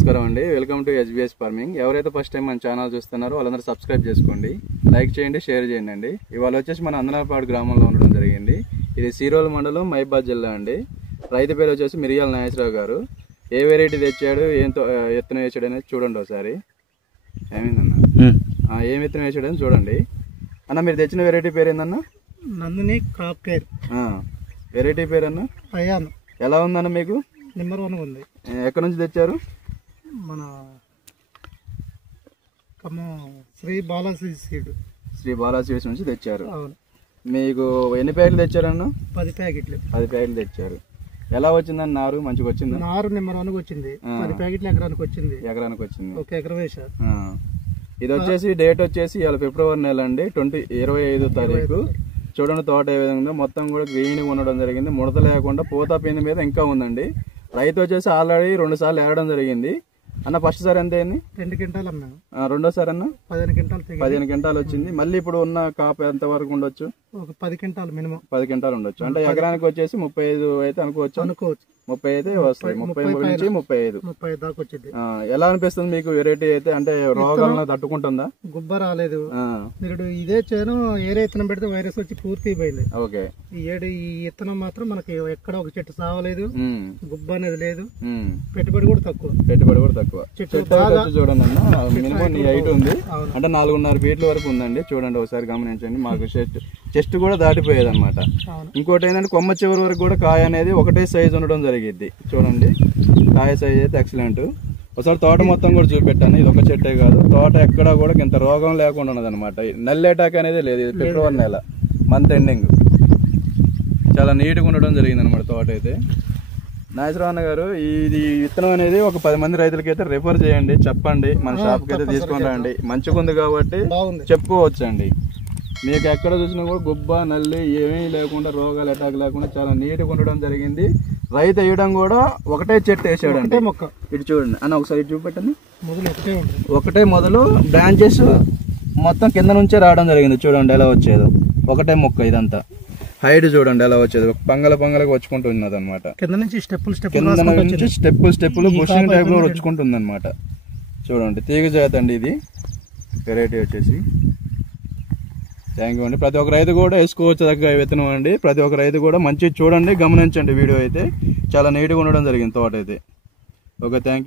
నమస్కారం అండి. Welcome to HBS farming. ఎవరైతే ఫస్ట్ టైం మన ఛానల్ చూస్తున్నారో వాళ్ళందరూ సబ్స్క్రైబ్ చేసుకోండి, లైక్ చేయండి, షేర్ చేయండి అండి. ఇవాళ వచ్చేసి మన అందనాలపాడు గ్రామంలో ఉండడం జరిగింది. ఇది సీరోల్ మండలం, మహబూబాబాద్ జిల్లా అండి. రైతు పేరు వచ్చేసి మిరియాల నాగేశ్వరరావు గారు. ఏ వెరైటీ తెచ్చాడు, ఏంతో ఎత్తున వేసాడు అనేది చూడండి ఒకసారి. ఏమైందన్న ఏం ఎత్తున వేసాడని చూడండి అన్న. మీరు తెచ్చిన వెరైటీ పేరు ఏందన్న? Nandini crop care. వెరైటీ పేరు అన్న అయ్యాను. ఎలా ఉందన్న? మీకు నెంబర్ 1 ఉంది. ఎక్కడి నుంచి తెచ్చారు? మన శ్రీ బాలాజీ సీడ్. శ్రీ బాలాజీ సీడ్స్ నుంచి తెచ్చారు. అవును. మీకు ఎన్ని ప్యాకెట్లు తెచ్చారన్న? 10 ప్యాకెట్లు. 10 ప్యాకెట్లు తెచ్చారు. ఎలా వచ్చిందన్న? నారు మంచిగా వచ్చింది. నారు నెంబర్ 1 వచ్చింది. 10 ప్యాకెట్లు ఎకరానికి వచ్చింది. ఎకరానికి వచ్చింది. ఒక ఎకరం వేశారు. ఇది వచ్చేసి డేట్ వచ్చేసి ఇవాళ ఫిబ్రవరి నెల అండి, 25వ తారీఖు. చూడండి తోట ఏ విధంగా మొత్తం కూడా గ్రీన్గా ఉండడం జరిగింది. ముడత లేకుండా పూత పిండి మీద ఇంకా ఉందండి. రైతు వచ్చేసి ఆల్రెడీ 2 సార్లు వేయడం జరిగింది. అన్న ఫస్ట్ సారి ఎంత అయింది? 2 క్వింటాలు అన్నాను. రెండోసారి అన్న 15 క్వింటాలు. 15 క్వింటాలు వచ్చింది. మళ్ళీ ఇప్పుడు ఉన్న కాపు ఎంత వరకు ఉండొచ్చు? ఒక 10 క్వింటాలు మినిమం. 10 క్వింటాలు ఉండొచ్చు. అంటే ఎకరానికి వచ్చేసి 35 అయితే అనుకోవచ్చు. 30 అయితే వస్తాయి. 33 నుంచి 35 దాకా వచ్చింది. ఎలా అనిపిస్తుంది మీకు వెరైటీ అయితే? అంటే రోగాలను తట్టుకుంటుందా? గుబ్బ రాలేదు. మీరు ఇదే చేను ఏరే ఇత్తనం పెడితే వైరస్ వచ్చి పూర్తి పోయింది. ఓకే. ఈ ఇత్తనం మాత్రం మనకి ఎక్కడ ఒక చెట్టు సావలేదు, గుబ్బ అనేది లేదు, పెట్టుబడి కూడా తక్కువ. చెట్టు చూడండి అన్న, మినిమం నీ హైట్ ఉంది అంటే 4.5 ఫీట్ల వరకు ఉందండి. చూడండి ఒకసారి గమనించండి. మాకు చెస్ట్ కూడా దాటిపోయేది అనమాట. ఇంకోటి ఏంటంటే కొమ్మ చివరి వరకు కూడా కాయ అనేది ఒకటే సైజు ఉండడం జరిగింది. చూడండి కాయ సైజ్ అయితే ఎక్సలెంట్. ఒకసారి తోట మొత్తం కూడా చూపెట్టాను. ఇది ఒక చెట్టే కాదు, తోట ఎక్కడా కూడా ఇంత రోగం లేకుండా ఉన్నది అనమాట. నల్లి అటాక్ అనేది లేదు. ఇది ఫిబ్రవరి నెల, మంత్ ఎండింగ్. చాలా నీట్గా ఉండడం జరిగింది అనమాట తోట అయితే. నాగేశ్వరరావు అన్న గారు, ఇది విత్తనం అనేది ఒక 10 మంది రైతులకి అయితే రిఫర్ చేయండి, చెప్పండి. మన షాప్కి అయితే తీసుకొని రండి. మంచిగా ఉంది కాబట్టి చెప్పుకోవచ్చు అండి. మీకు ఎక్కడ చూసినా కూడా గుబ్బ నల్లి ఏమీ లేకుండా, రోగాలు అటాక్ లేకుండా చాలా నీట్గా ఉండడం జరిగింది. రైతు వేయడం కూడా ఒకటే చెట్టు వేసాడండి. ఇటు చూడండి అన్న, ఒకసారి ఇటు చూపెట్టండి. ఒకటే మొదలు బ్రాంచెస్ మొత్తం కింద నుంచే రావడం జరిగింది. చూడండి ఎలా వచ్చేది. ఒకటే మొక్క. ఇదంతా హైట్ చూడండి ఎలా వచ్చేది. పంగలగా వచ్చుకుంటూ ఉన్నది అనమాట. కింద నుంచి స్టెప్పులు బుషింగ్ టైప్ లో వచ్చుకుంటుంది అనమాట. చూడండి తీగ జాతి అండి ఇది వెరైటీ వచ్చేసి. థ్యాంక్ యూ అండి. ప్రతి ఒక్క రైతు కూడా వేసుకోవచ్చు దగ్గర విత్తనం అండి. ప్రతి ఒక్క రైతు కూడా మంచిగా చూడండి, గమనించండి. వీడియో అయితే చాలా నీట్గా ఉండడం జరిగింది తోట అయితే. Okay, thank you.